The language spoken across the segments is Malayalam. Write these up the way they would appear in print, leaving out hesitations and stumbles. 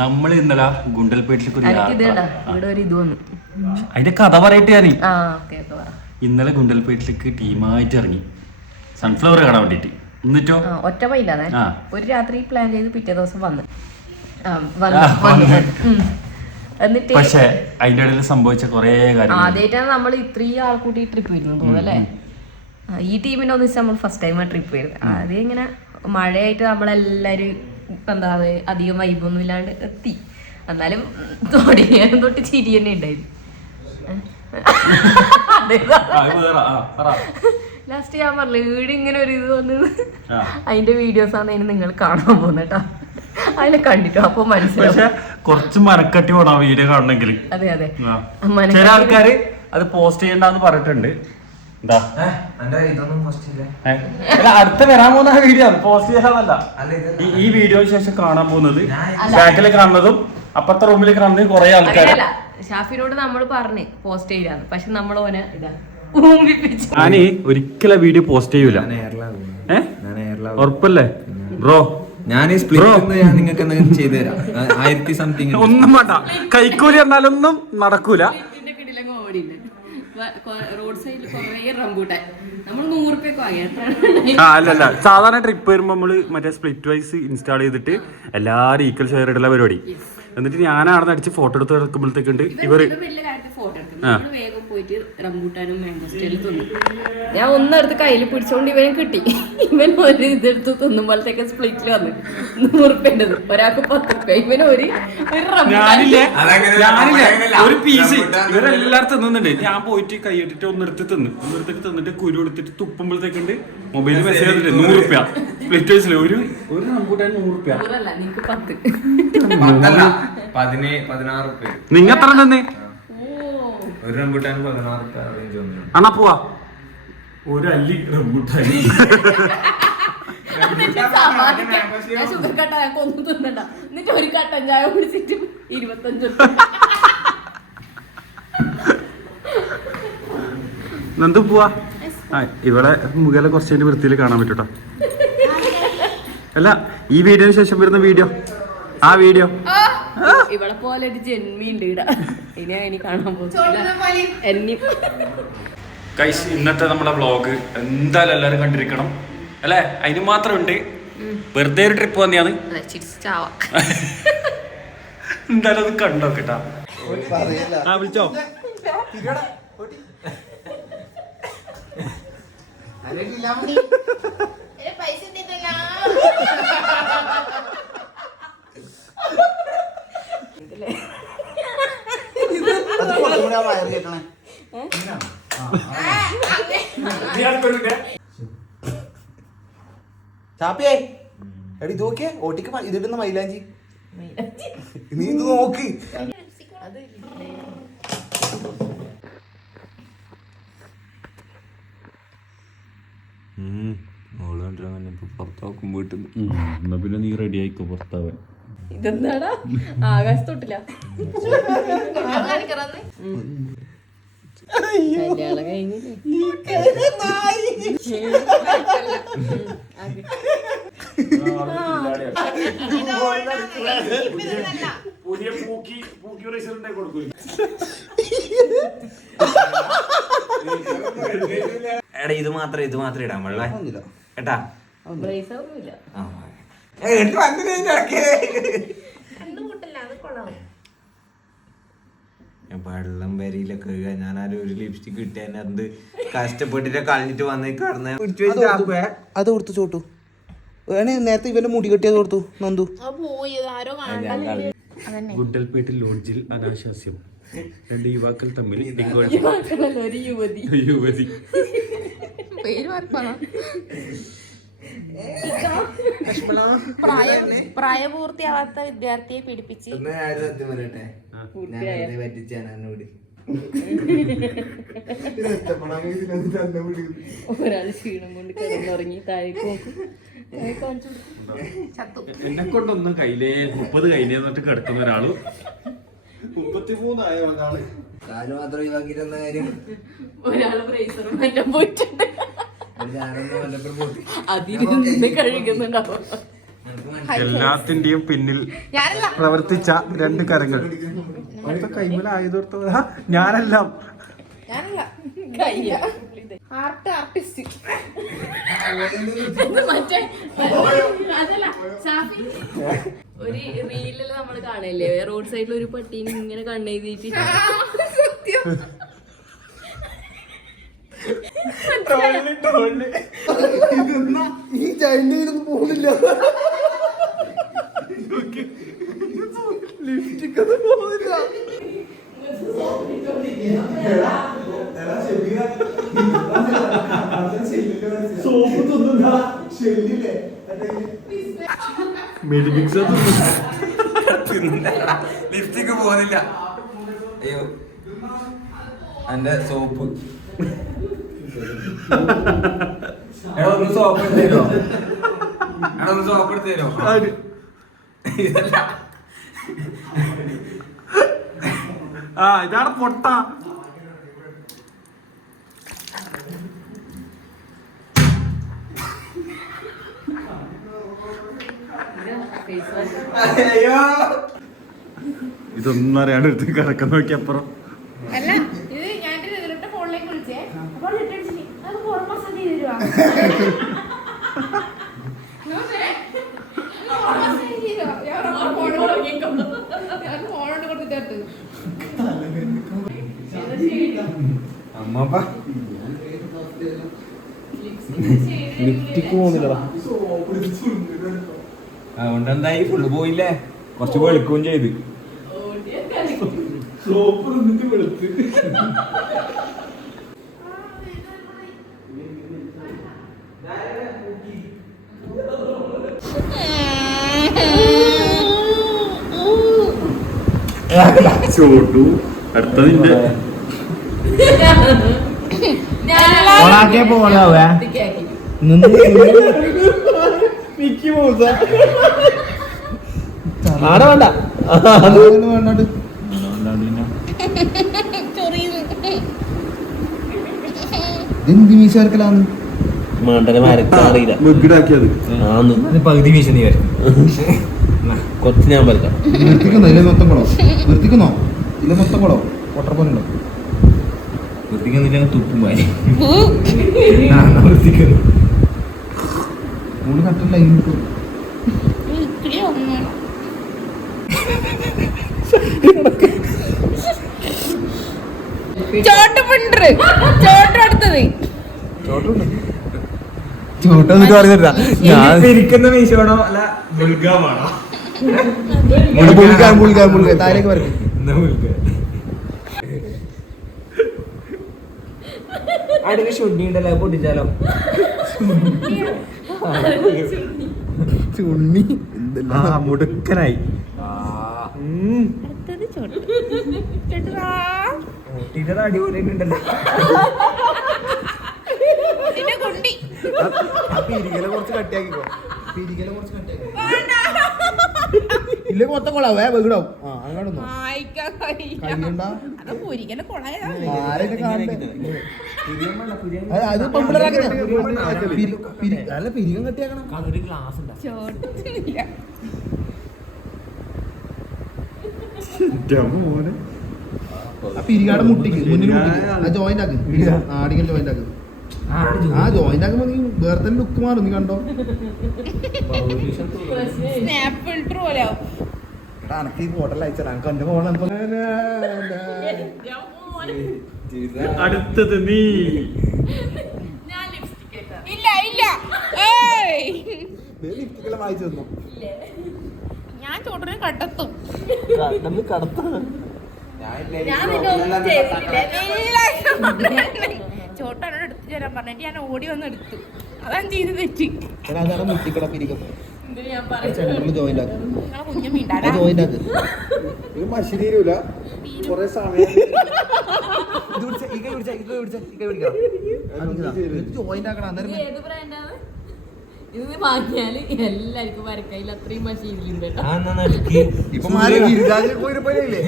നമ്മൾ ഇന്നലെ ഗുണ്ടൽപേട്ടിലേക്ക് അതിന്റെ കഥ പറയട്ടെ ഞാൻ. ഇന്നലെ ഗുണ്ടൽപേട്ടിലേക്ക് ടീമായിട്ട് ഇറങ്ങി സൺഫ്ലവർ കാണാൻ വേണ്ടിട്ട്. എന്നിട്ടോ ഒറ്റ പൈല്ലാതെ ഒരു രാത്രി പ്ലാൻ ചെയ്ത് പിറ്റേ ദിവസം വന്ന് എന്നിട്ട് പക്ഷെ അതിന്റെ ഇടയിൽ സംഭവിച്ച കൊറേ കാര്യങ്ങൾ. ആദ്യമായിട്ടാണ് നമ്മൾ ഇത്രയും ആൾക്കൂട്ടി ട്രിപ്പ് വരുന്നത് തോന്നല്ലേ. ഈ ടീമിന്റെ ഒന്നും നമ്മൾ ഫസ്റ്റ് ടൈം ട്രിപ്പ് വരുന്നത്. ആദ്യം ഇങ്ങനെ മഴയായിട്ട് നമ്മളെല്ലാരും എന്താ അധികം വൈബൊന്നും ഇല്ലാണ്ട് എത്തി. എന്നാലും തുടങ്ങിയാലും തൊട്ട് ചിരി തന്നെ ഉണ്ടായിരുന്നു. ലാസ്റ്റ് ഞാൻ പറഞ്ഞില്ല വീട് ഇങ്ങനെ ഒരു ഇത് വന്നത് അതിന്റെ വീഡിയോസ് ആണ് അതിന് നിങ്ങൾ കാണാൻ പോകുന്നേട്ടാ. അതിനെ കണ്ടിട്ടോ അപ്പൊ മനസ്സിലാവും. കുറച്ച് മനക്കട്ടി പോണം ആ വീഡിയോ കാണണമെങ്കിൽ. അതെ അതെ ചില ആൾക്കാര് അത് പോസ്റ്റ് ചെയ്യണ്ടെന്ന് പറഞ്ഞിട്ടുണ്ട്. അടുത്ത വരാൻ പോകുന്ന വീഡിയോ പോസ്റ്റ് ചെയ്യാനല്ല. ഈ വീഡിയോയ്ക്ക് ശേഷം കാണാൻ പോകുന്നത് ബാക്കിൽ കാണുന്നതും അപ്പുറത്തെ റൂമിൽ കാണുന്നതും കുറെ ആൾക്കാർ. ഷാഫിനോട് നമ്മൾ പറഞ്ഞ് പോസ്റ്റ് ചെയ്യാന്ന്. പക്ഷെ നമ്മൾ ഓനെ ഇതാ ഞാൻ ഒരിക്കലും വീഡിയോ പോസ്റ്റ് ചെയ്യൂല. ഉറപ്പല്ലേ ബ്രോ? ഞാൻ നിങ്ങൾക്ക് ചെയ്തു തരാം. 1000 സംതിങ് ഒന്നും വേണ്ട. കൈക്കൂലി എന്നാലൊന്നും നടക്കൂല. റോഡ് സൈഡിൽ കുറേ റംബൂട്ടാൻ നമ്മൾ 100 രൂപയ്ക്ക് അല്ലല്ല സാധാരണ ട്രിപ്പ് വരുമ്പോ നമ്മള് മറ്റേ സ്പ്ലിറ്റ് വൈസ് ഇൻസ്റ്റാൾ ചെയ്തിട്ട് എല്ലാരും ഈക്വൽ ഷെയർ ഇടുള്ള പരിപാടി. എന്നിട്ട് ഞാനാണ് അടിച്ച് ഫോട്ടോ എടുത്ത് എടുക്കുമ്പോഴത്തേക്കുണ്ട് ഇവര് വേഗം പോയിട്ട് റംബൂട്ടാനും മാംഗോസ്റ്റേലും തിന്നു. ഞാൻ ഒന്നെടുത്ത് കയ്യിൽ പിടിച്ചോണ്ട് ഇവനും കിട്ടി. ഇവൻ ഒരു ഇതെടുത്ത് തിന്നുമ്പോഴത്തേക്ക് സ്പ്ലിറ്റിൽ വന്നു 100 രൂപേണ്ടത് ഒരാൾക്ക് 10 രൂപ. ഇവന് ഒരു ഒരു പീസ് ഇവരെല്ലാരും തിന്നുന്നുണ്ട്. ഞാൻ പോയിട്ട് കൈ ഇട്ടിട്ട് ഒന്നെടുത്ത് തിന്നിട്ട് കുരു എടുത്തിട്ട് തുപ്പുമ്പോഴത്തേക്കുണ്ട് മൊബൈലിൽ മെസ്സേജ് ചെയ്തിട്ട് 100 രൂപ സ്പ്ലിറ്റ് വൈസിൽ ഒരു റംബൂട്ടാൻ 100 രൂപ. നിങ്ങൾക്ക് 10 16 രൂപ. നിങ്ങ എത്ര തന്നെ ഒരു റംബൂട്ടാൻ 16 രൂപ റേഞ്ച് വന്നു. അണ്ണാ പോവാ ഒരു അല്ലി റംബൂട്ടാൻ. ഷുഗർ കട്ട ഒന്നും തിന്നണ്ട. എന്നിട്ട് ഒരു കട്ടൻ ചായ കുടിച്ചിട്ട് 25 നന്ദു പോവാ. ഇവിടെ മുഖല കുറച്ച് വൃത്തിയിൽ കാണാൻ പറ്റൂട്ടോ. അല്ല ഈ വീഡിയോന് ശേഷം വരുന്ന വീഡിയോ ആ വീഡിയോ ഇവളെ പോലെ ഒരു ജന്മിണ്ട് ഇടാ. ഇനി കാണാൻ പോകുന്നില്ല. ഇന്നത്തെ നമ്മുടെ വ്ളോഗ് എന്തായാലും എല്ലാരും കണ്ടിരിക്കണം അല്ലെ. അതിന് മാത്രം ഉണ്ട്. വെറുതെ ഒരു ട്രിപ്പ് വന്നെയാണ്. എന്തായാലും അത് കണ്ടോ കേട്ടാ. വിളിച്ചോ ചാപ്പിയേ എടി ഇത് നോക്കിയേ ഓട്ടിക്ക് ഇതിടുന്ന മൈലാഞ്ചി. നീ ഇത് നോക്ക്. എന്നാ പിന്നെ നീ റെഡി ആയിക്കോ പുറത്താവൻ. ഇതെന്താടാ ആകാശത്തൊട്ടില്ല. കല്യാണം കഴിഞ്ഞില്ലേ? എടാ ഇത് മാത്രം ഇടാൻ പാടില്ല കേട്ടാ. വെള്ളം വരിയിലൊക്കെ ഞാനൊരു ഒരു ലിപ്സ്റ്റിക് കിട്ടിയാൽ അത് കഷ്ടപ്പെട്ടിട്ട് കളഞ്ഞിട്ട് വന്ന് കടന്ന് അത് കൊടുത്തു ചോട്ടു. നേരത്തെ ഇവന്റെ മുടി കെട്ടിയത് കൊടുത്തു നന്ദു. ഗുണ്ടൽപേട്ടിൽ ലോഡ്ജിൽ അനാശാസ്യം. 2 യുവാക്കൾ തമ്മിൽ യുവതി പ്രായപൂർത്തിയാവാത്ത വിദ്യാർത്ഥിയെ പീഡിപ്പിച്ച് ഒരാൾ ക്ഷീണം കൊണ്ട് കിടന്നുറങ്ങി താഴേക്ക് നോക്കും. എന്നെ കൊണ്ടൊന്നും കയ്യിലേ 30 കയ്യിലേ എന്നിട്ട് കിടക്കുന്ന ഒരാള് 33 ആയ ഒരാള് മാത്രം ഒഴിവാക്കിയിരുന്ന കാര്യം. ഒരാള് ബ്രേസർ മാറ്റാൻ പോയിട്ടുണ്ട്. അതിന് കഴുകുന്നുണ്ടാവും. എല്ലാത്തിന്റെയും പിന്നിൽ പ്രവർത്തിച്ച 2 കരങ്ങൾ. കൈമലായതോർത്തോ ഞാനെല്ലാം ആർട്ടിസ്റ്റ് ഒരു റീലിൽ നമ്മൾ കാണല്ലേ റോഡ് സൈഡിൽ ഒരു പട്ടീനെ ഇങ്ങനെ കണ്ണെഴുതിയിട്ട് ഈ ചൈനയിലൊന്നും പോകുന്നില്ല. ലിപ്സ്റ്റിക് ഒന്നും പോകുന്നില്ല. ലിപ്സ്റ്റിക് പോകുന്നില്ല. അയ്യോ എന്റെ സോപ്പ് ഒന്ന് സോപ്പ് എടുത്ത് തരോ? ഒന്ന് സോപ്പ് എടുത്ത് തരോ? ഇതാണ് പൊട്ട. ഇതൊന്നും അറിയാണ്ട് എടുത്ത് കറക്കം നോക്കി അപ്പുറം. അല്ല ഇത് ഞാൻ ഫോണിലേക്ക് വിളിച്ചേ അപ്പോൾ ലിപ്സ്റ്റിക് പോകുന്നില്ലടാ. അതുകൊണ്ട് എന്തായി ഫുള്ള് പോയില്ലേ? കുറച്ച് വെളുക്കുകയും ചെയ്ത്. ചോട്ടു അടുത്തതിന്റെ എന്ത് മീശർക്കലാന്ന് പകുതി വീശ നീ വരും. കുറച്ച് ഞാൻ പറയാം. നിർത്തിക്കുന്നോ ഇല്ല മൊത്തം കുളോ? നിർത്തിക്കുന്നോ ഇല്ല മൊത്തം കുളോ? പൊട്ടർ പോലുണ്ടോ? നിർത്തിക്കുന്നില്ല തുപ്പും പാരി. മൂന്ന് കട്ടല്ല ചോട്ടൊന്നും പറഞ്ഞിട്ടാ. ഞാൻ ഇരിക്കുന്ന മീശ വേണോ അല്ല മുൾഗാമാണോ? താരേക്ക് പറഞ്ഞു അടുത്ത ഷുഡി ഉണ്ടല്ലോ പൊട്ടിച്ചാലോ? ചുണ്ണി മുടുക്കനായി. അടിപൊളി ഉണ്ടല്ലോ. പിരികല കുറച്ച് കട്ടിയാക്കിക്കോ. പിരികല കുറച്ച് കട്ടിയാക്കി ഇല്ല മൊത്തം കൊള്ളാവേ വീടാവും. ആ അങ്ങോട്ടൊന്നോ അത് അല്ല പിരികം കട്ടിയാക്കണം. ആ പിരികാട് മുട്ടിക്ക് മുന്നിൽ മുട്ടിക്ക് ജോയിന്റ് ആക്ക്. നാടികൻ ജോയിന്റ് ആക്ക്. ആ ജോയിന്റ് ആക്കുമ്പോ നീ വേറെ തന്നെ ലുക്ക് മാറും. നീ കണ്ടോ അനക്ക് ഈ ഫോട്ടോ അയച്ചാ എനിക്ക് എന്റെ ഫോൺ അടുത്തത് നീ ലിപ്സ്റ്റിക്കെല്ലാം വായിച്ചു തന്നു. ഞാൻ ചോട്ടനെ കണ്ടെത്തും. കടത്താണ് ചോട്ടനോട് എടുത്തു തരാൻ പറഞ്ഞിട്ട് ഞാൻ ഓടി വന്ന് എടുത്തു. അതാണ് ചെയ്ത് തെറ്റി. അതാണ് മുട്ടിക്കട പിരികം ഞാൻ പറഞ്ഞു ജോയിന്റ് ആക്ക്. കുഞ്ഞു മീണ്ടാ ജോയിന്റ് ആക്ക്. ഇത് മഷി തീരൂല കൊറേ സമയം. ജോയിന്റ് ആക്കണം. അന്നേരം ഏത് ബ്രാൻഡാണ് ഇത്? വാങ്ങിയാല് എല്ലാവർക്കും വരക്കയില്ല. അത്രയും മഷീനിലുണ്ട്. ഇപ്പൊ പോയില്ലേ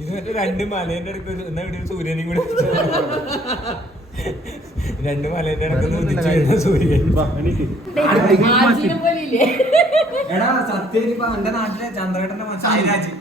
ഇത് മറ്റേ 2 മലേന്റെ അടുത്ത് സൂര്യനെയും കൂടെ രണ്ട് മലേന്റെ ഇടയ്ക്ക് സൂര്യൻ. ആർച്ചിനെ പോലെ ഇല്ലേ? എടാ സത്യം ഇപ്പൊ എന്റെ നാട്ടിലെ ചന്ദ്രേട്ടന്റെ സായിരാജ്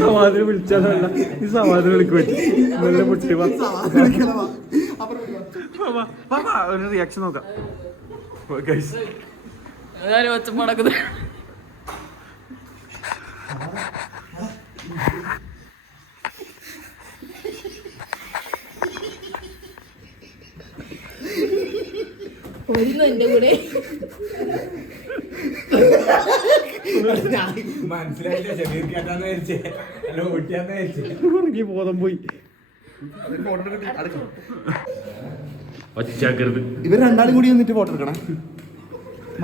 സമാധിനെ വിളിച്ചാലല്ല ഈ സമാധിനെ വിളിക്കുവാൻ നല്ല പൊട്ടി ഒരു റിയാക്ഷൻ നോക്കാം. ഒച്ചപ്പാടക്കുന്നത് എന്റെ കൂടെ മനസ്സിലായില്ല. ചെറിയ കേട്ടാന്ന് വിചാരിച്ചേ, അല്ല ഊട്ടിയാന്ന് വിചാരിച്ചേ. എനിക്ക് ബോധം പോയി. ഒച്ചാക്കരുത്. ഇവർ രണ്ടാളും കൂടി നിന്നിട്ട് ഫോട്ടോ എടുക്കണം.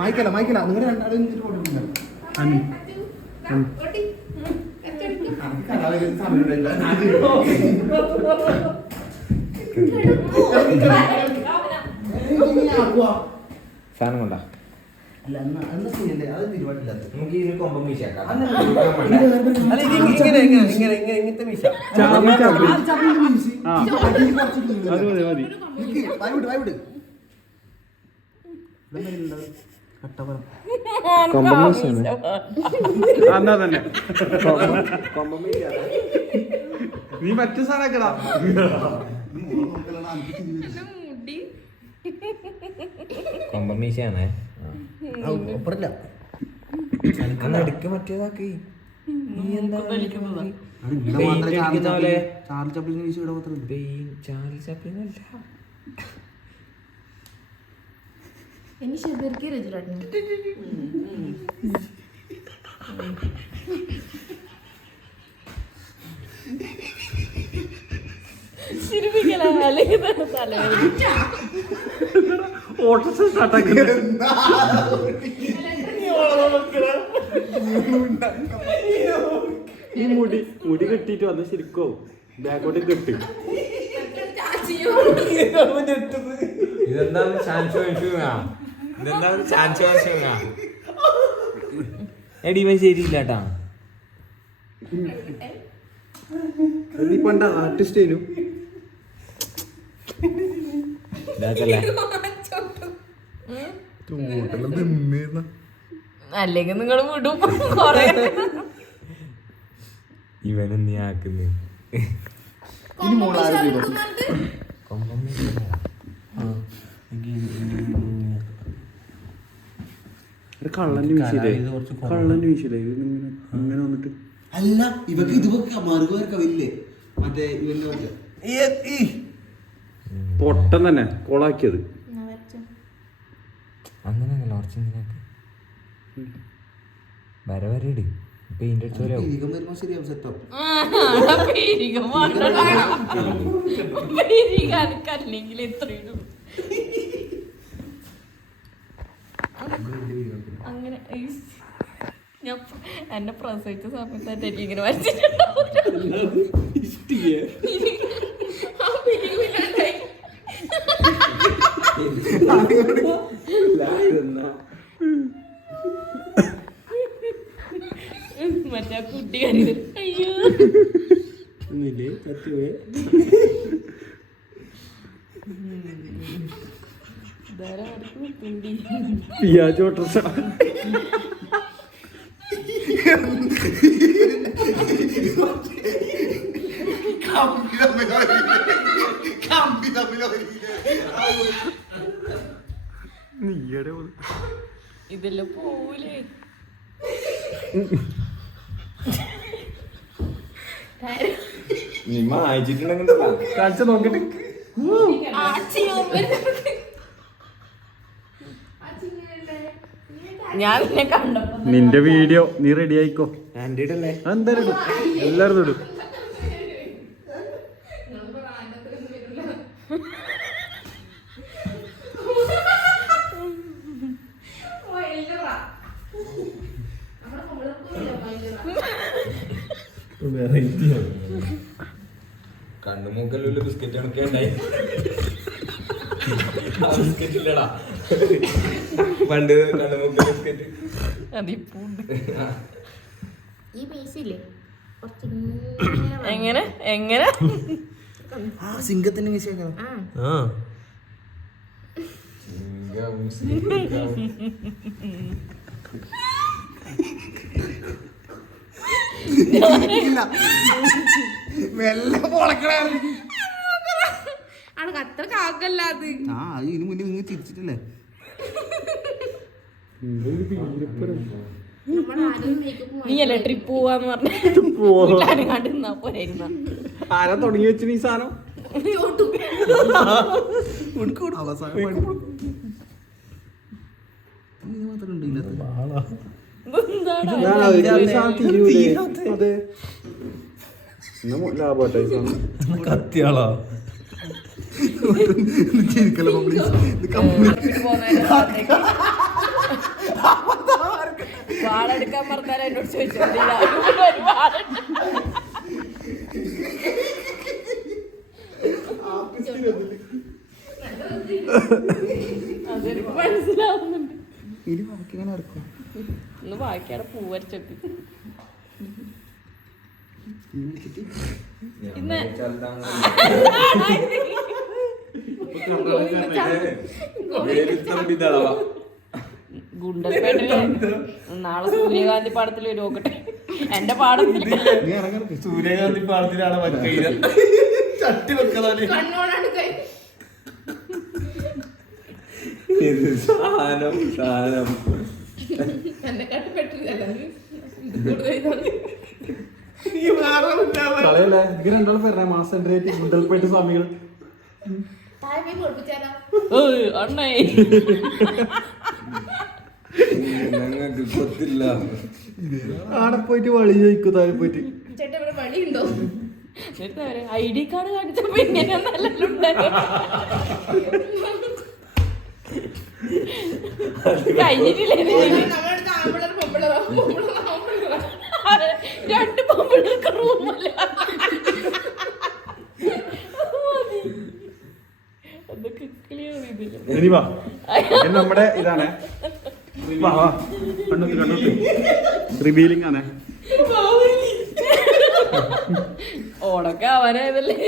മായ്ക്കല നിങ്ങൾ രണ്ടാളും നിന്നിട്ട് ഫോട്ടോ എടുക്കണം. സാധനം കൊണ്ടാ അല്ല എന്നാ ചെയ്യണ്ടേ? അത് തിരുവാട്ടില്ലാത്ത നമുക്ക് ഇതിന് കൊമ്പം വീശാക്കാം. ഇങ്ങനത്തെ മീശ ചാപ്പി ചാപ്പി. ആ അത് മതി മതി. വായ്വിട് എന്നാ തന്നെ നീ മറ്റു സാധനക്കടാ. കൊമ്പം വീശാണേ. ഒപ്പറില്ല അടുക്ക് മറ്റേതാക്കി. നീ എന്താ ചാർലി ചാപ്ലിൻ മീശ ഇവിടെ മാത്രം ചാർലി ചാപ്ലിനല്ല. എനിക്ക് ശബരിക്ക് രജിലായിരുന്നു. ഓട്ടോസ് സ്റ്റാർട്ടാക്കുന്നത് ഈ മുടി കെട്ടിട്ട് വന്ന് ശരിക്കും ബാക്കോട്ട് കെട്ടി. ഇതെന്താണ് ചാൻസ് ഇതെന്താണ് ചാൻസ് എടി ഇവൻ ശരിയില്ലാട്ടാ. പണ്ട ആർട്ടിസ്റ്റേനും ഇതാക്കല്ലേ അല്ലെങ്കിൽ നിങ്ങൾ വിടും. കൊറേ ഇവനെന്തി ആക്കുന്നു. കള്ളന് വീശില്ലേ അങ്ങനെ വന്നിട്ട് അല്ല ഇവക്ക് ഇതൊക്കെ മറുപേർക്കവില്ലേ മറ്റേ ഇവന്റെ പൊട്ടൻ തന്നെ കോളാക്കിയത്. അങ്ങനെയല്ല ഒറിജിനലാക്ക് വരവരയിട് പെയിന്റ് അടിച്ചോലോ. വരുമ്പോ ശരിയാവും സെറ്റാവും. അല്ലെങ്കിൽ എത്രയും അങ്ങനെ ഞാൻ എന്നെ പ്രസവിച്ച സമയത്തായിട്ട് എനിക്ക് ഇങ്ങനെ വരച്ചിട്ടുണ്ടാവും. മറ്റേ കുട്ടി കരുത്. അയ്യോ പിയാജോട്ടർഷ നീയുടെ ഇതെല്ലാം പോവൂലേ? നിമ്മ അയച്ചിട്ടുണ്ടെങ്കിൽ കാഴ്ച നോക്കിട്ട് ഞാൻ നിന്നെ കണ്ടപ്പോ നിന്റെ വീഡിയോ നീ റെഡി ആയിക്കോ. ആൻഡ്രോയിഡ് അല്ലേ? എന്തായാലും ഇടും. എല്ലാവരും ഇടും. കണ്ണുമൂക്കലുള്ള ബിസ്ക്കറ്റ് കണക്കുണ്ടായി ബിസ്ക്കറ്റ് ഇല്ലടാ പണ്ട് കണ്ണുമൂക്ക ബിസ്ക്കറ്റ് ഈ പീസില്ലേ എങ്ങനെ എങ്ങനെ സിംഗത്തിന്റെ വിഷയം അത്ര കാക്കല്ല അത്. ആ അത് ഇതിന് മുന്നേ നിങ്ങൾ തിരിച്ചിട്ടല്ലേ നീയല്ലേ ട്രിപ്പ് പോവാന്ന് പറഞ്ഞാലും കണ്ടിരുന്നാ പോരായിരുന്ന ആരാ തുടങ്ങി വെച്ചു ഈ സാധനം? അവസാനം അതെ ലാഭട്ടെ കത്തിയാളോ വാളെടുക്കാൻ പറഞ്ഞാൽ എന്നോട് ചോദിച്ചു അതെനിക്ക് മനസ്സിലാവുന്നുണ്ട്. ഒന്ന് ബാക്കിയാണ് പൂവരച്ചൊക്കെ ഇന്ന് ഗുണ്ടൽപേട്ടില് നാളെ സൂര്യകാന്തി പാടത്തിൽ ഒരു നോക്കട്ടെ. എന്റെ പാടത്തിൽ സൂര്യകാന്തി പാടത്തിലാണ് ചട്ടി വെക്കലാണ് കളയല്ലേ എനിക്ക് രണ്ടാളും പറഞ്ഞ മാസം ഗുണ്ടൽപേട്ട് സ്വാമികൾ അണ്ണേ ഞങ്ങൾക്ക് കൊത്തില്ല. ആടെ പോയിട്ട് വഴി ചോദിക്കും താഴെ പോയിട്ട് ചേട്ടാ ഇവിടെ വഴിയുണ്ടോ? ID കാർഡ് കാണിച്ചപ്പോ ഇങ്ങനെയൊന്നല്ലല്ലോ കഴിഞ്ഞിട്ടില്ലേ? രണ്ട് പൊമ്പിളൊക്കെ റൂമല്ല ഇനി വാ നമ്മുടെ ഇതാണ് വാ വാ കണ്ണൂത്തി കണ്ണൂത്തി റിവീലിംഗ് ആണ്. ഓണൊക്കെ ആവാനായതല്ലേ?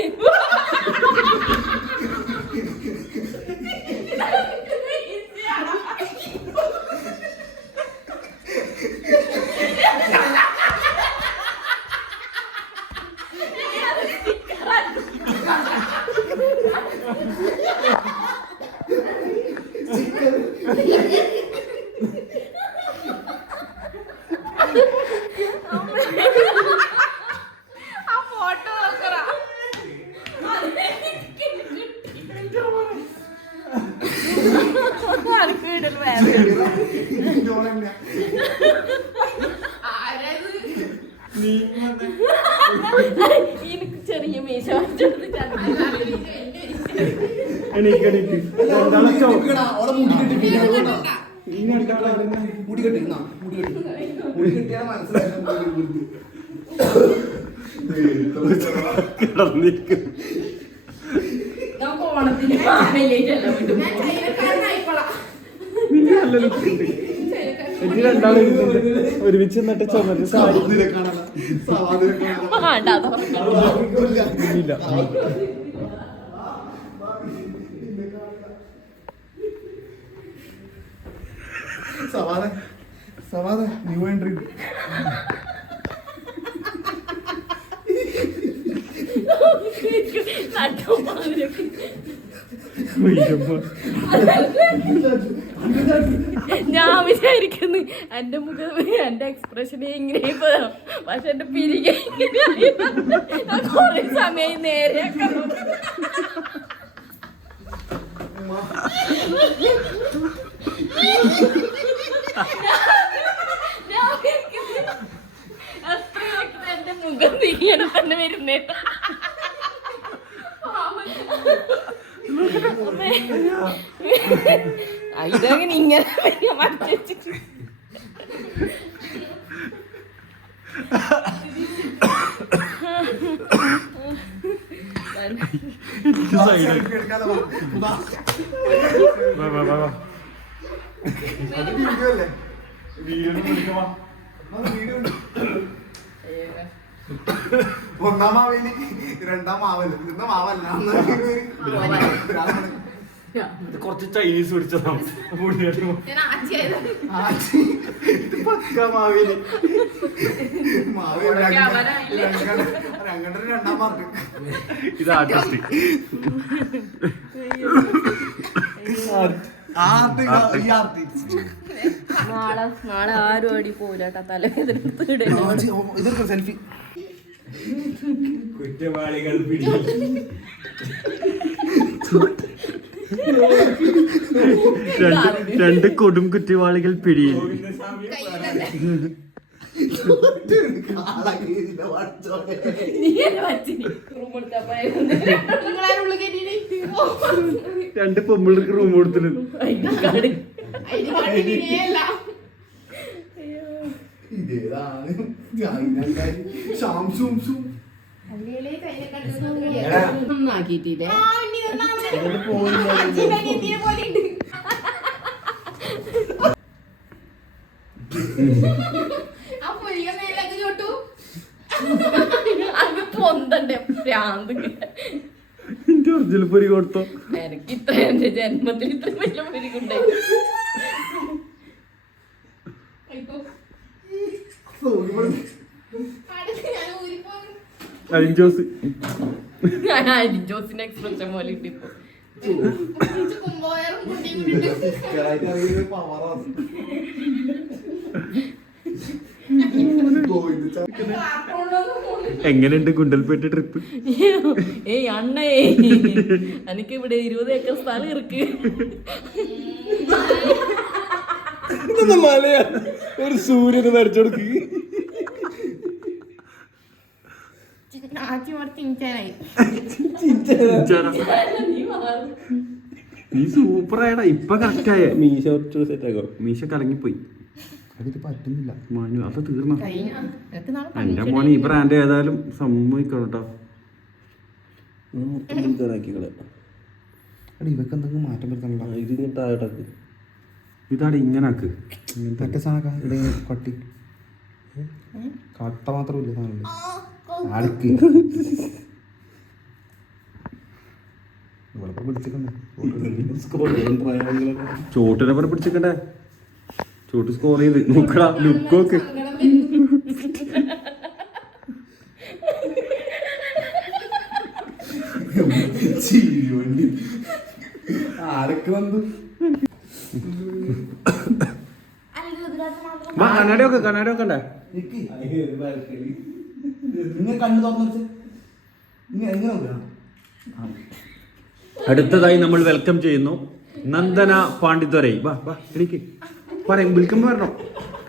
എനിക്ക് ചെറിയ മീശ നമുക്ക് ഓണത്തിന് ഒരുമിച്ച് എന്നിട്ട് ചുമര് സാരി സവാദ ന്യൂ എൻട്രി ഞാൻ വിചാരിക്കുന്നു എന്റെ മുഖം എന്റെ എക്സ്പ്രഷൻ ഇങ്ങനെ പക്ഷെ എന്റെ പിരിക കൊറേ സമയം നേരെ എന്റെ മുഖം ഇങ്ങനെ തന്നെ വരുന്നേ. ഇതങ്ങനെ ഇങ്ങനെ മറച്ചു വെച്ചിട്ട് ഒന്നാം മാവേലി രണ്ടാം മാവല് ഇന്ന മാവല്ല കുറച്ച് ചൈനീസ് പിടിച്ചതാണ് മാവേലി മാവേലി രണ്ടാം പാർട്ട് ഇത് ആർട്ടിസ്റ്റിക്. നാളെ ആരും അടി പോലാട്ടാ തലവേദന ഇതൊക്കെ സെൽഫി കുറ്റവാളികൾ രണ്ട് കൊടും കുറ്റവാളികൾ പിടിയിൽ. രണ്ട് പെമ്പിൾക്ക് റൂം കൊടുത്തിട്ടുണ്ട്. ഇതേതാണ് ഷാംസും ആക്കിയിട്ടില്ലേ പൊന്തണ്ടേ പ്രാന്ത്. എന്റെ ഒറിജിനൽ പൊരി കൊടുത്തോ? എനിക്ക് ഇത്ര എന്റെ ജന്മത്തിൽ ഇത്ര വലിയ പൊരിക്കുണ്ടായി. അരിഞ്ചോസ് ജോസിന്റെ എക്സ്പ്രഷൻ പോലെ ഉണ്ട് ഇപ്പൊ. എങ്ങനെയുണ്ട് ഗുണ്ടൽപേട്ട ട്രിപ്പ്? ഏയ് അണ്ണേ, എനിക്ക് ഇവിടെ 20 ഏക്കർ സ്ഥലം ഇருக்கு. മലയാ ഒരു സൂര്യന് വരച്ചു കൊടുക്ക്. നീ സൂപ്പറായടാ. ഇപ്പൊ കറക്റ്റായ മീശ കലങ്ങിപ്പോയി. അതിന് പറ്റുന്നില്ല മനു അത് തീർന്നോ? എന്റെ മോനെ ഈ ബ്രാൻഡ് ഏതായാലും സമ്മതിക്കണം കേട്ടോ. ഇവക്ക് എന്തെങ്കിലും മാറ്റം വരുത്തണല്ലോ. ഇതാണ് ഇങ്ങനാക്ക്. മറ്റേ സാധനം കട്ടി കട്ട മാത്രമില്ല സാധനം ആൾക്ക് ഇവിടെ പിടിച്ചിട്ടുണ്ടേ. ചോട്ടിനെ പറ പിടിച്ചിക്കണ്ടേ? ചോട്ട് സ്കോർ ചെയ്ത് നോക്കടാ. ലുക്കൊക്കെ ആരൊക്കെ വന്നു കണ്ണാടി ഒക്കെ കണ്ണാടി ഒക്കെ ഉണ്ടേ? ഇങ്ങനെ കണ്ണു തുറന്നു എങ്ങനെ നോക്കാം. അടുത്തതായി നമ്മൾ വെൽക്കം ചെയ്യുന്നു നന്ദന പാണ്ഡിത്വരൈ. വാ വാ എനിക്ക് പറയും വിളിക്കുമ്പോ വരണോ?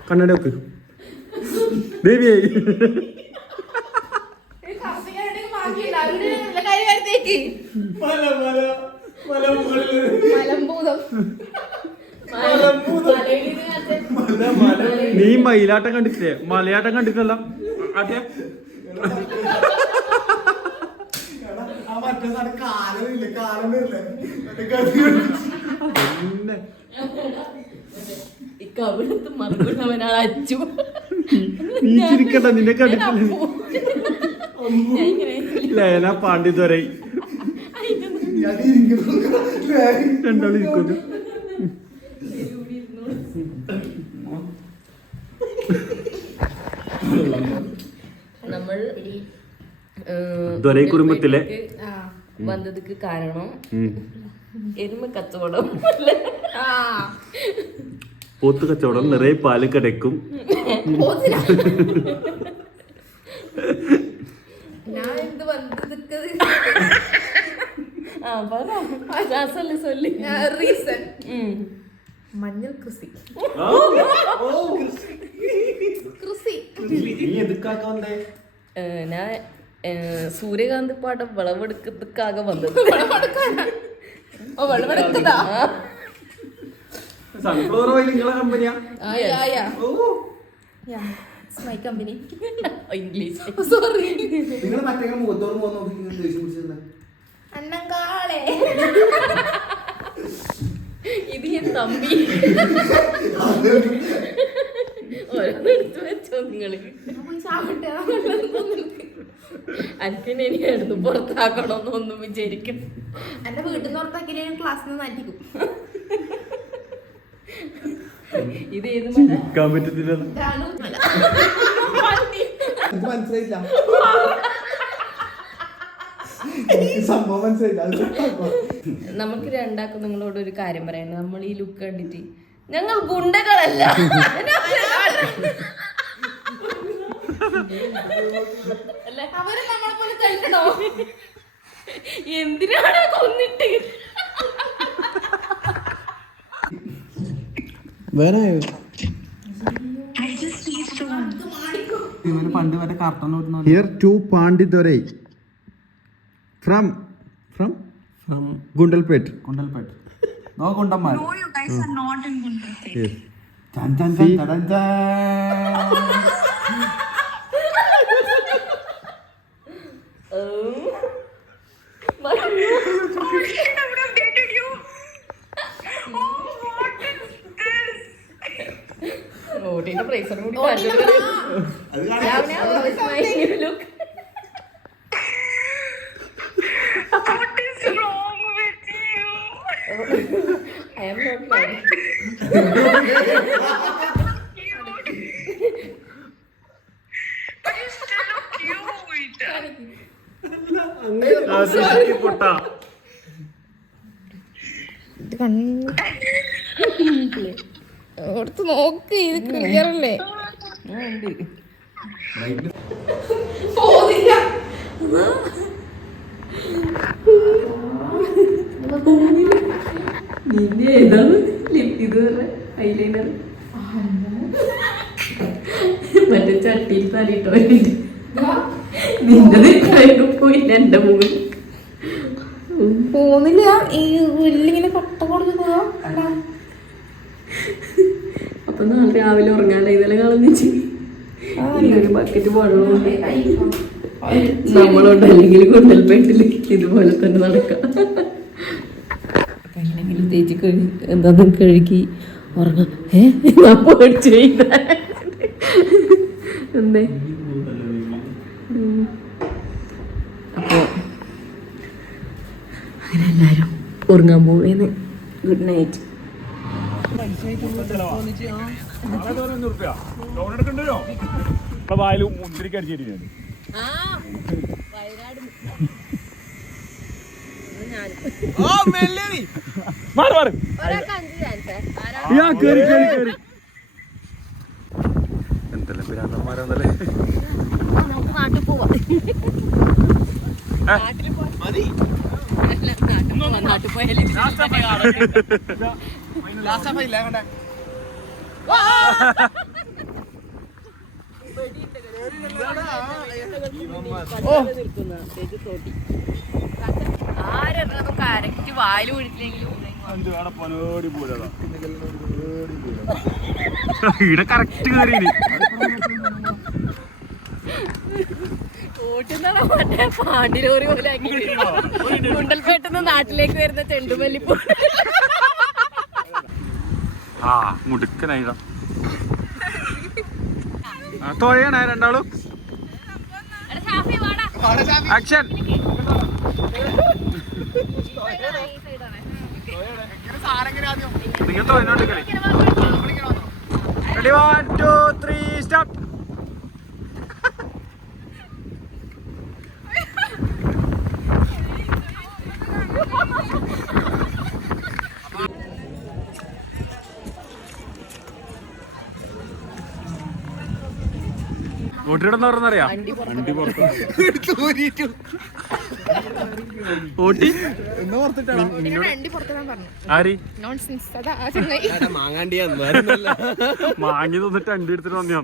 കണ്ണാടി ഒക്കെ ദേവിയായി നീ മയിലാട്ടം കണ്ടിട്ടില്ലേ? മലയാട്ടം കണ്ടിട്ടല്ല. അതെ നീ ചിരിക്കണ്ട. നിന്നെ കണ്ടിട്ടില്ല. ലേന പാണ്ഡിത്വരൈ രണ്ടാളും ഇരിക്കുന്നു. നമ്മൾ ദ്വരൈ കുടുംബത്തിലെ വന്നതുക്ക് കാരണം എരുമ കച്ചവടം, പോത്ത് കച്ചവടം, നിറയെ പാല് കിടക്കും. ഞാൻ എന്ത് വന്നതുക്ക് റീസൺ മഞ്ഞൾ കൃഷി. ഞാൻ സൂര്യകാന്തി പാട്ടം വിളവെടുക്കക്കാക വന്നത്. സൺഫ്ലവർ ഓയിൽ നിങ്ങളെ കമ്പനിയാ? My company. English sorry. നിങ്ങൾ മറ്റേ മുഖത്തോട് പോകുന്ന അണ്ണങ്കാളെ ഇത് ഞാൻ തമ്പി ഓരോന്നെടുത്ത് വെച്ചോ നിങ്ങള് അനക്കിനെ ഇനിയായിരുന്നു പുറത്താക്കണമെന്നൊന്നും വിചാരിക്കും. എന്റെ വീട്ടിൽ നിന്ന് പുറത്താക്കി ക്ലാസ്സിൽ നിന്ന് മാറ്റിക്കും. ഇത് ഏത് മനസ്സിലായില്ല സംഭവം മനസ്സിലായില്ല. നമുക്ക് രണ്ടാക്കും നിങ്ങളോട് ഒരു കാര്യം പറയാനുണ്ട്. നമ്മൾ ഈ ലുക്ക് കണ്ടിട്ട് ഞങ്ങൾ ഗുണ്ടകളല്ല. അവര് നമ്മളെ പോലെ തല്ലണോ? എന്തിനാണ് കൊന്നിട്ട്? പണ്ട് വരെ cartoon here to Pandithurai from from Gundalpet. Kundalpet no കുണ്ടന്മാർ. No, you guys are not in Gundalpet. Yes. ചാൻ ചാൻ ചാൻ ചടൻ ചാൻ. I would have dated you. Oh, what is this? ഓട്ടിന്റെ പ്രൈസർ കൂടി What is wrong with you? I am not married. But you still look cute. ഓർത്ത് നോക്ക്, ഇത് ക്ലിയർ അല്ലേ? നിന്റെ ഏതാണ് ഇത് ഐലൈനർ? മറ്റേ ചട്ടിയിൽ തലയിട്ടോ നിന്റെ പോയില്ല. എന്റെ മുകളിൽ പോന്നില്ല. ഈ ഉള്ളിങ്ങനെ കട്ട കൊടുത്ത് പോവാ. അപ്പൊ നാളെ രാവിലെ ഉറങ്ങാണ്ട് ഇതെല്ലാം കളഞ്ഞിച്ച് ഒരു ബക്കറ്റ് വെള്ളമുണ്ട് നമ്മളോട്. അല്ലെങ്കിൽ ഗുണ്ടൽപേട്ടില് ഇതുപോലെ തന്നെ നടക്കാം. എങ്ങനെയെങ്കിലും തേച്ച് എന്താ കഴുകി ഉറങ്ങാം. പേടിച്ചു എന്തേ? അപ്പോ അങ്ങനെ എല്ലാരും ഉറങ്ങാൻ പോവേന്ന്. Good night. വായാലും മുന്തിരിക്ക് അടിച്ചിരിക്കുന്നു. എന്തെല്ലാം പിരാന്തന്മാരാന്നല്ലേ. നമുക്ക് നാട്ടിൽ പോവാം. നാട്ടിൽ പോയാലും ആരും കറക്റ്റ് വായിൽ വിളിച്ചില്ലെങ്കിലും ഇവിടെ കറക്റ്റ് കയറി ഓട്ടുന്നതാ മറ്റേ പാണ്ടിലോറി പോലെ ഗുണ്ടൽപേട്ടെന്ന് നാട്ടിലേക്ക് വരുന്ന ചെണ്ടുമല്ലിപ്പൂ. ആ മുടുക്കനായിടാ. തൊഴയണേ രണ്ടാളും. ആക്ഷൻ. നിങ്ങൾ തൊഴിലോട്ട് കളി. Ready, 1, 2, 3, stop. ഓട്ടിടന്ന് പറഞ്ഞറിയാ വണ്ടി പുറത്ത് ഓട്ടി ആരി മാങ്ങി തന്നിട്ട് വണ്ടി എടുത്തിട്ട് വന്നു.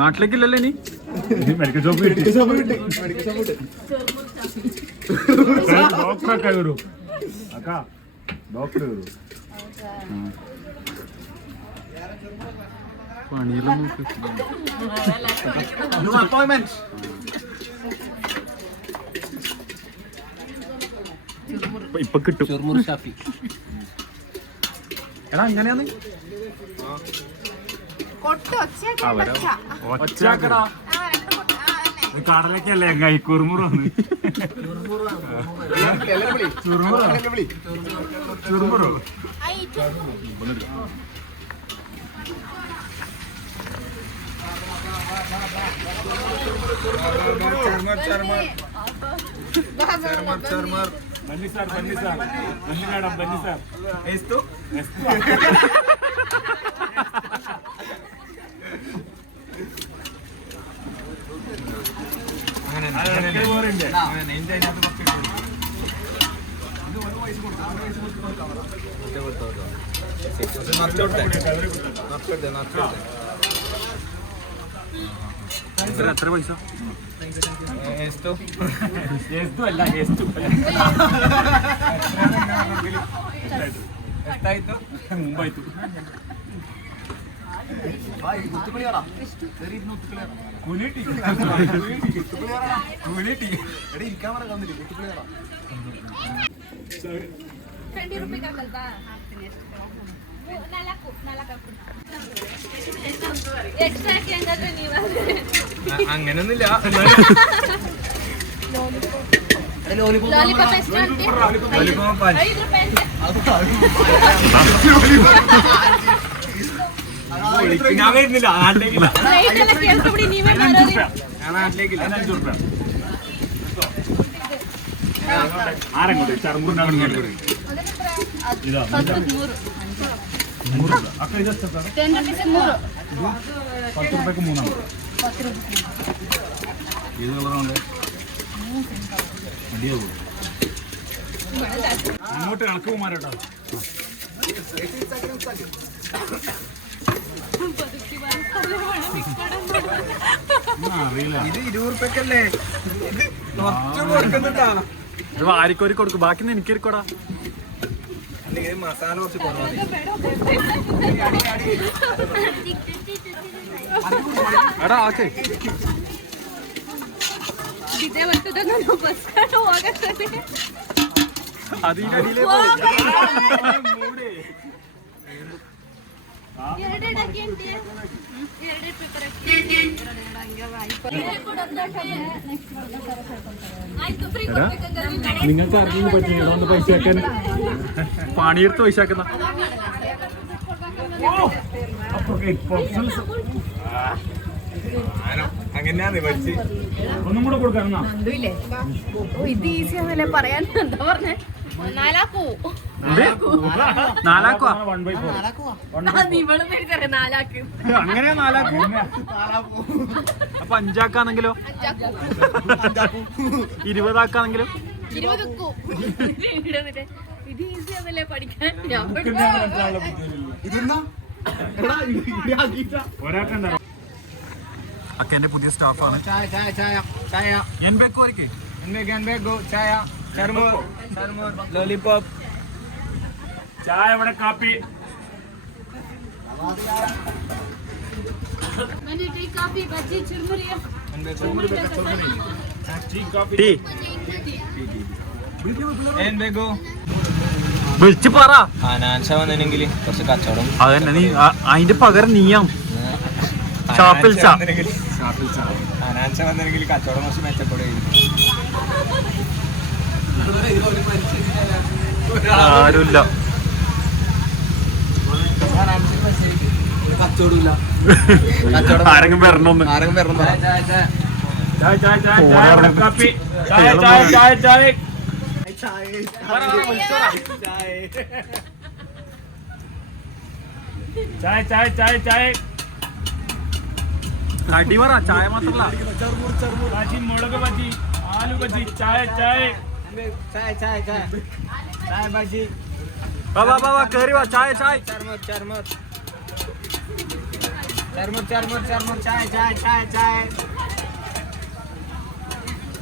നാട്ടിലേക്കില്ലല്ലോ ഇനി. മെഡിക്കൽ ഷോപ്പ് ഡോക്ടറൊക്കെ വരൂ. അക്കാ ഡോക്ടർ വരൂ. പണിയെല്ലാം നോക്ക്. ഇപ്പൊ കിട്ടും. എടാ അങ്ങനെയാന്ന് ഒച്ചാക്കടാ. കടലക്കല്ലേ കൈ കുറുമുറന്ന് ചുറുമുറോ बन्नी सर बन्नी मैडम बन्नी सर एस्तो എത്ര പൈസ? ಅಲ್ಲ ಎಷ್ಟು ಎಷ್ಟಾಯ್ತು? ಮುಂಬಾಯ್ತು. അങ്ങനൊന്നുമില്ല. ഞാൻ വരുന്നില്ല നാട്ടിലേക്കില്ല. ആരെങ്ങോട്ട് ചർമ്മൂറിനാണ് ഇതാ അಕ್ಕ ಇದಷ್ಟು 10 ರೂಪಾಯಿಗೆ ಮೂರು ಇದು കളറുണ്ട് മതിയാവും. അങ്ങോട്ട് കണക്ക് കുമാരട്ടോ. അറിയില്ല ഇത് 20 രൂപക്കല്ലേ ഇത് വാരിക്കോരി കൊടുക്കും. ബാക്കി എനിക്കൊരിക്കോടാ. മസാല കുറച്ച് എടാ ഓക്കെ അതിന്റെ അടിയിലേ നിങ്ങൾക്ക് ആർക്കെങ്കിലും പറ്റില്ല ഒന്ന് പൈസ ആക്കാൻ പണിയെടുത്ത് പൈസ ആക്കുന്ന അങ്ങനെയാണ് പഠിച്ച് ഒന്നും കൂടെ കൊടുക്കാറുണ്ടോ? ഇത് ഈസി ആണല്ലേ പറയാൻ. എന്താ പറഞ്ഞേ? നാലാക്കോ അങ്ങനെ നാലാക്കൂ. അപ്പൊ 5 ആക്കാണെങ്കിലോ? 20 ആക്കാണെങ്കിലോ? 20 ഇത് ഈസി ആണല്ലേ പഠിക്കാൻ. ഒരാൾക്കുണ്ടോ? അക്ക എന്റെ പുതിയ സ്റ്റാഫാണ്. ലോലിപോപ്പ് ചായ ഇവിടെ കാപ്പി വിളിച്ചു പറ. അനാൻഷ വന്നെങ്കിൽ കുറച്ച് കച്ചവടം. അതന്നെ നീ അതിന്റെ പകരം നീയാം. അനാൻഷ വന്നെങ്കിൽ കച്ചവടം കുറച്ച് മെച്ചപ്പെടുകയും. ആരുമില്ല. ആരെങ്കിലും വരണോന്ന്. കടി പറ. ചായ മാത്രല്ല. മുളക് ബജി, ആലു ബജി, ചായ ചായ കേറി വാ. ചായ ചായ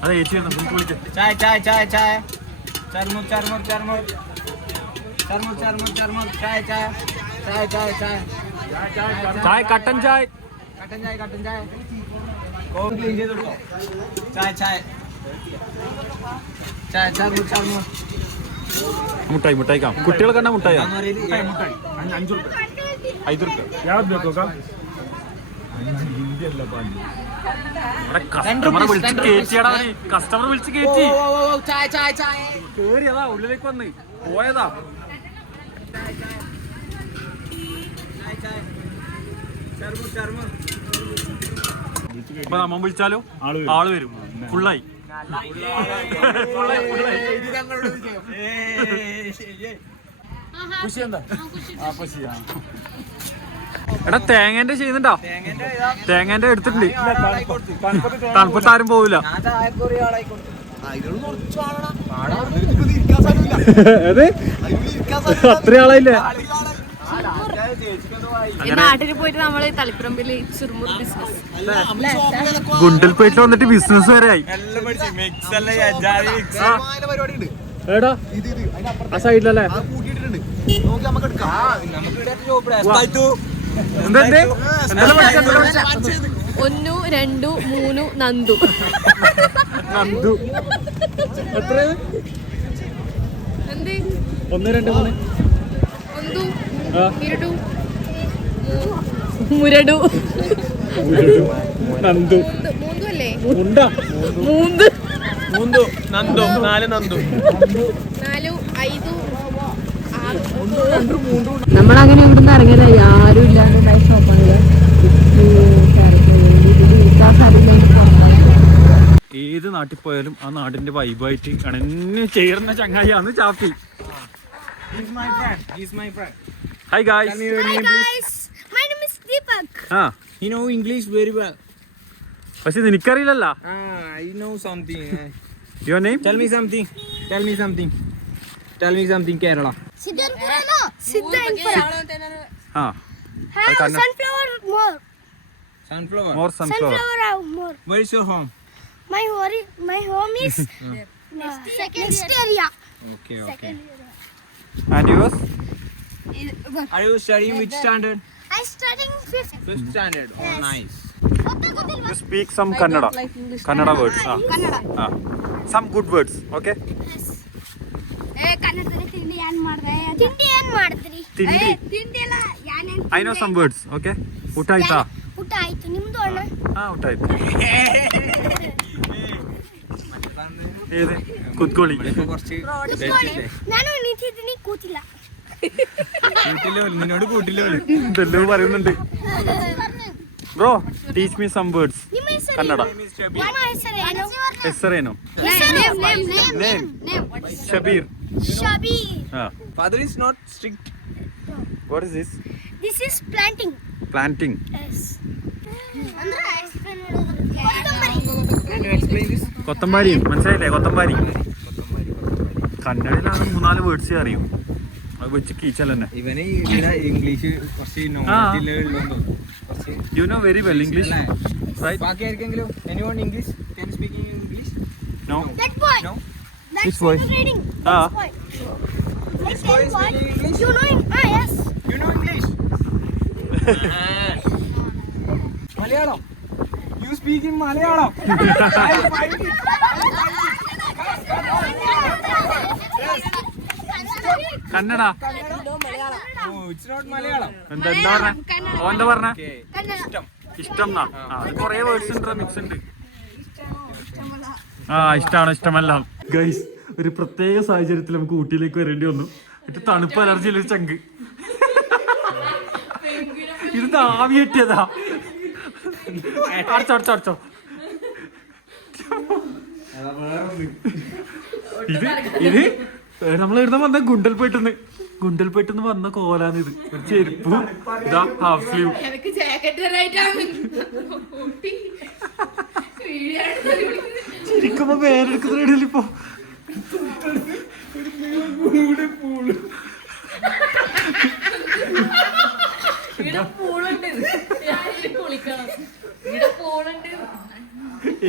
അതെ ചേച്ചി വിളിക്കാം. ചായ ചായ ചായ ചായ ചർമുർ ചർമുർ ചർമുർ ചർമുർ ചർമുർ ചർമുർ ചായ ചായ ചായ ചായ ചായ ചായ കട്ടൻ ചായ മുട്ടായി മുട്ടായിക്കാം കുട്ടികളെ കണ്ട മുട്ടായി 5 ರೂಪಾಯಿ ಯಾವ್ದು ಬೇಕು കസ്റ്റമറെ വിളിച്ച് കയറ്റിയടാ കസ്റ്റമർ വിളിച്ച് കയറ്റി കേറിയതാ ഉള്ളിലേക്ക് വന്ന് പോയതാ ഇപ്പൊ നമ്മ വിളിച്ചാലോ ആള് വരും ഫുള്ളായി എടാ തേങ്ങന്റെ ചെയ്യുന്നുണ്ടോ തേങ്ങന്റെ എടുത്തിട്ടുണ്ട് തണുപ്പത്ത് ആരും പോവില്ല അത്ര ആളായില്ലേ നാട്ടിൽ പോയിട്ട് നമ്മള് തളിപ്പറമ്പില് ചുരുമുർ ബിസിനസ് ഗുണ്ടൽപേട്ടിൽ വന്നിട്ട് ബിസിനസ് വരെ ആയി എടാ ആ സൈഡിലല്ലേ ഒന്നു രണ്ടു മൂന്നു നന്ദു നന്ദു എത്ര എന്ത് 1 2 3 ಒಂದು ಎರಡು മുരടു നന്ദു മൂന്നു അല്ലേ ഉണ്ടാ മൂന്ന് നന്ദു നാല് നന്ദു 4 5 നമ്മളങ്ങനെ ഇവിടുന്ന് ഇറങ്ങിയതായി ആരും ഇല്ലാണ്ടായ ഷോപ്പാണ് ഏത് നാട്ടിൽ പോയാലും ആ നാടിന്റെ വൈബായിട്ട് കണന്ന് ചേർന്ന ചങ്ങായിയാണ് Chappi hi guys My name is Deepak. ആ You know English very well. പക്ഷെ നിനക്കറിയില്ലല്ലോ I know something. Your name Tell me something. Kerala. Siddharpura, no? Siddharpura. ആ Sunflower more. Sunflower. More sunflower Sunflower more. Where is your home? My home is next area. Okay. And yours Are you studying which standard? I'm studying 5th. 5th standard. Oh, Yes. nice. You speak some Kannada Kannada words ah Kannada. Some good words okay ಕನ್ನಡದಲ್ಲಿ ತಿಂಡಿ ಏನ್ ಮಾಡ್ದೆ ತಿಂಡಿ ಏನ್ ಮಾಡಿದ್ರಿ ತಿಂಡಿ. ತಿಂಡಿ ಎಲ್ಲ ಏನೇನ್ I know some words okay ಊಟ ಆಯ್ತಾ ಊಟ ಆಯ್ತು ನಿಮ್ದು ಅಣ್ಣ ആ ಊಟ ಆಯ್ತು ഏത് കുത്കോളി ಕೂತ್ಕೊಳ್ಳಿ. ನಾನು ನಿಂತಿದ್ದೀನಿ ಕೂತಿಲ್ಲ നിന്നോട് കൂട്ടില്ല ഇതെല്ലാം പറയുന്നുണ്ട് bro teach me some words ನಿಮ್ಮ ಹೆಸರು ಕನ್ನಡ ನಿಮ್ಮ ಹೆಸರೇನು ಹೆಸರೇನು ನೇಮ್ ಶಬೀರ್ ಶಬೀರ್ ആ Father is not strict. What is this this is planting planting ಅಂದ್ರೆ explain ಮಾಡೋದು ಕೊತ್ತಂಬರಿ Can you explain this? കൊത്തമ്പാരി മനസ്സിലായില്ലേ കൊത്തമ്പാരി കന്നഡയിലാണ് 3-4 വേർഡ്സ് അറിയും അത് വെച്ച് കീച്ചൽ തന്നെ ഇവന് ഇംഗ്ലീഷ് കുറച്ച് കുറച്ച് you know very well English right ബാക്കി ആർക്കെങ്കിലും anyone English can speak in English? No that boy No. that's Which boy? reading Ah. this boy This boy is speaking English? you know yes You know English? Malayalam. You speak in Malayalam. I'll find it. Kannada Oh, it's not Malayalam. എന്താ പറഞ്ഞ ഓന്റെ പറഞ്ഞ Okay. ഇഷ്ടം എന്നാ അത് കൊറേ വേർഡ്സ് ഉണ്ട് മിക്സ് ഉണ്ട് ആ ഇഷ്ടമാണോ ഇഷ്ടമല്ല ഗൈസ് ഒരു പ്രത്യേക സാഹചര്യത്തിൽ നമുക്ക് ഊട്ടിയിലേക്ക് വരേണ്ടി വന്നു ഇത് തണുപ്പ് അലർജിയിൽ ഒരു ചങ്ക് ഇത് ആവി കെട്ടിയതാ അടച്ചോ ഇത് നമ്മൾ ഇവിടുന്ന് വന്ന ഗുണ്ടൽപേട്ടെന്ന് വന്ന കോലാന്നിത് ഒരു ചെരുപ്പും ഇതാ ഹാഫ് സ്ലീവ് ചിരിക്കുമ്പോ വേരെടുക്കുന്ന ഇടയിൽ ഇപ്പൊ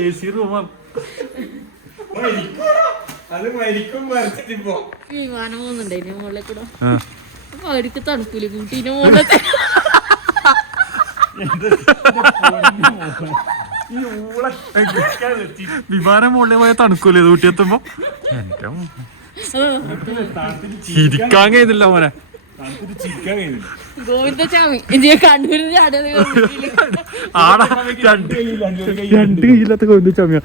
AC റൂമാണ് അത് മരിക്കും മരിച്ചിട്ടിപ്പോ വിമാനം പോകുന്നുണ്ടായിരുന്നു മുകളിൽ കൂടെ അപ്പൊ അവർക്ക് തണുപ്പില്ല കൂട്ടീന്റെ മുകളിൽ വിമാനം മുകളിൽ പോയ തണുക്കൂലേ ഇത് ഊട്ടിയെത്തുമ്പോ എന്റെ ചിരിക്കാൻ കഴിയുന്നില്ല മോനെ. ഗോവിന്ദസ്വാമി കണ്ണൂരിന്റെ ആടാ രണ്ട് കയ്യില്ലാത്ത ഗോവിന്ദസ്വാമിയാ.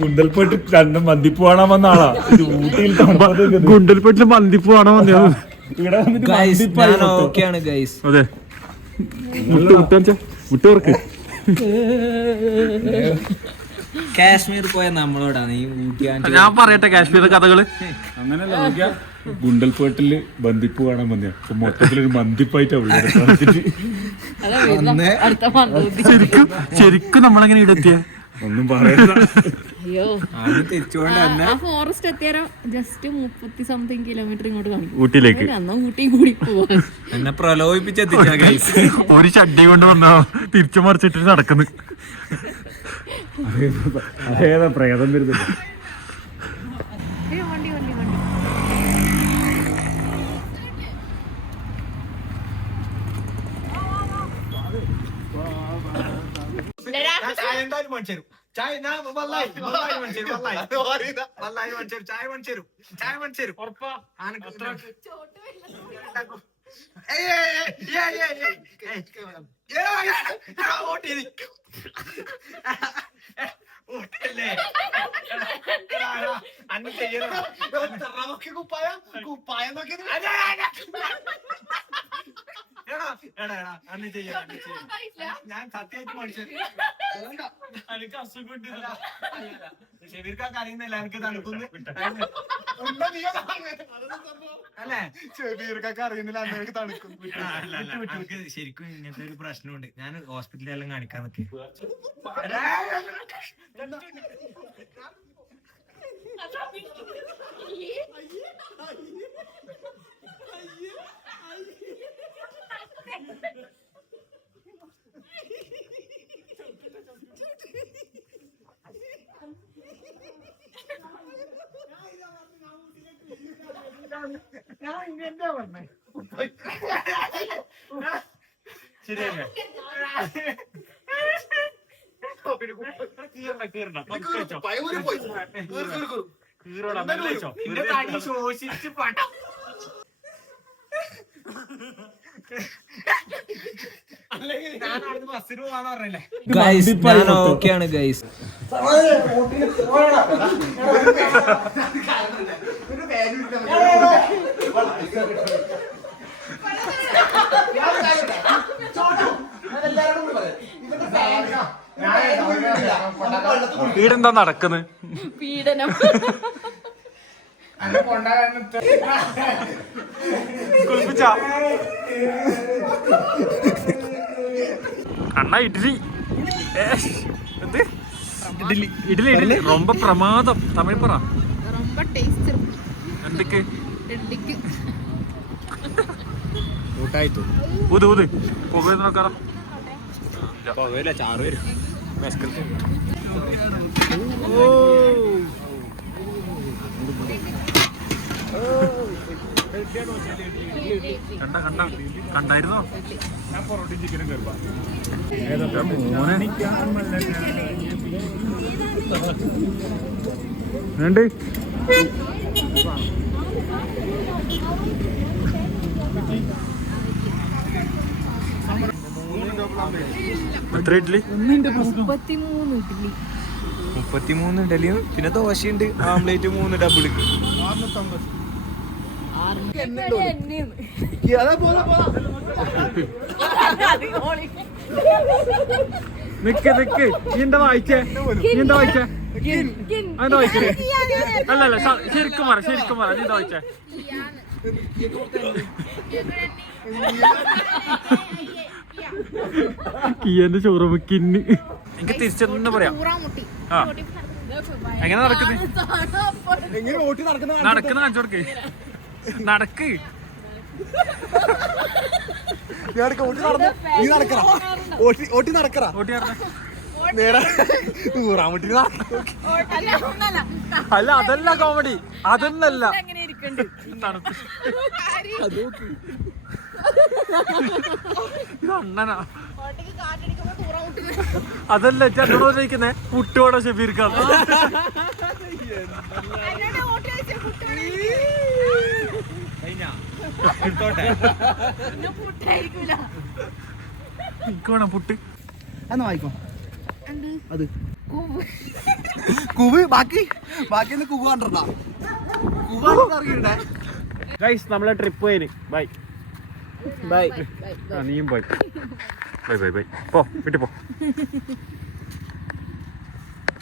ഗുണ്ടൽപേട്ട് രണ്ടും മന്തിപ്പ് കാണാൻ വന്ന ആളാ. ഇത് ഊട്ടിയിൽ ഗുണ്ടൽപേട്ടില് മന്തിപ്പ് കാണാൻ വന്നോ? ഇവിടെ വന്നിട്ട് അതെ വിട്ടവർക്ക് കാശ്മീർ പോയ നമ്മളോടാണ് ഈ ഊട്ടിയാൻ. ഞാൻ പറയട്ടെ കാശ്മീരിലെ കഥകള്. അങ്ങനെയല്ല നോക്കിയാ ഗുണ്ടൽപേട്ടില് ബന്ദിപ്പ് കാണാൻ വന്നയാ. മൊത്തത്തിലൊരു മന്തിപ്പായിട്ടാ ശരിക്കും നമ്മളെങ്ങനെ ഇടെത്തിയ ഒന്നും പറയണ്ട. തിരിച്ചുകൊണ്ട് തന്നെ ഫോറസ്റ്റ് എത്തിയാലോ ജസ്റ്റ് 30 കിലോമീറ്റർ ഇങ്ങോട്ട് കാണിക്കും ഊട്ടിയിലേക്ക്. എന്നാ ഊട്ടി കൂടി പോവാൻ എന്നെ പ്രലോഭിപ്പിച്ചെത്തിച്ച ഒരു ഷഡ്ഡി കൊണ്ട് വന്നോ തിരിച്ചു മറിച്ചിട്ട് നടക്കുന്നു. അതേതാ പ്രേതം വരുന്നത്? വണ്ടി വണ്ടി വണ്ടി ഞാൻ സത്യമായിട്ട് മനുഷ്യൻ എനിക്ക് അസുഖം ഷെബീർക്കാർക്ക് അറിയുന്നില്ല എനിക്ക് തണുക്കുന്നു അല്ലേ? ഷെബീർക്കൊക്കെ അറിയുന്നില്ല എനിക്ക് തണുക്കും. എനിക്ക് ശരിക്കും ഇങ്ങനത്തെ ഒരു പ്രശ്നമുണ്ട്. ഞാൻ ഹോസ്പിറ്റലിലെല്ലാം കാണിക്കാൻ നിൽക്കി. ശരിയല്ലേ? ശോഷിച്ച് പണം അല്ലെങ്കിൽ ഞാൻ അവിടുന്ന് ബസ്സിന് പോവാന്ന് പറഞ്ഞല്ലേ. ഓക്കെയാണ് ഗൈസ്. വീടെന്താ നടക്കുന്നത്? പീഡനം. അണ്ണാ ഇഡ്ഡലി എന്ത് ഇഡ്ഡലി ഇഡ്ഡലി ഇഡ്ഡലി ரொம்ப പ്രമാദം. തമിഴ് പറ. ரொம்ப ടേസ്റ്റ്. എന്തൊക്കെ ഇഡ്ഡലിക്ക് ഊട്ടായിട്ട് ഊത് ഊത് പുക നോക്കാം. പോകയില്ല, ചാറ് വരും. കണ്ടായിരുന്നോ? ഞാൻ പൊറോട്ടയും ചിക്കനും കരുവാ. മോനെ വേണ്ടേ? എത്ര ഇഡ്ഡലി? 33 ഇഡലിയും പിന്നെ ദോശയുണ്ട്, ആംപ്ലേറ്റ് 3 ഡബിൾ. നിക്ക് നിക്ക്, നീ എന്താ വായിച്ചേ? നീ എന്താ വായിച്ചേ? അതെന്താ വായിച്ചേ? അല്ലല്ല ശരിക്കും പറ, ശരിക്കും പറ, നീ എന്താ വായിച്ചേ? കിയന്റെ ചോറ് കിന്ന്. എനിക്ക് തിരിച്ചെന്ന് പറയാം. ആ എങ്ങനെ നടക്കുന്നത്? നടക്കുന്ന കാണിച്ചു കൊടുക്ക്. നടക്ക്. ഓട്ടി നടക്കറ ഓട്ടി നടന്ന. നേരെ ഊറാമുട്ടി. അല്ല അതല്ല കോമഡി, അതൊന്നല്ല. ഇത് അണ്ണനാ. അതല്ല ചേട്ടനോട് ചോദിക്കുന്നേ പുട്ടോടെ ഷെബീർക്കാം. എനിക്ക് വേണം പുട്ട്. എന്നാ വായിക്കോ അത് കുവ് ബാക്കി കുവ് കണ്ടോ കുവ്ണ്ടേ. ഗൈസ് നമ്മളെ ട്രിപ്പ് പോയിന്. Bye bye. നീയും ബൈ. Bye bye bye. പോ വീട്ടിൽ പോ.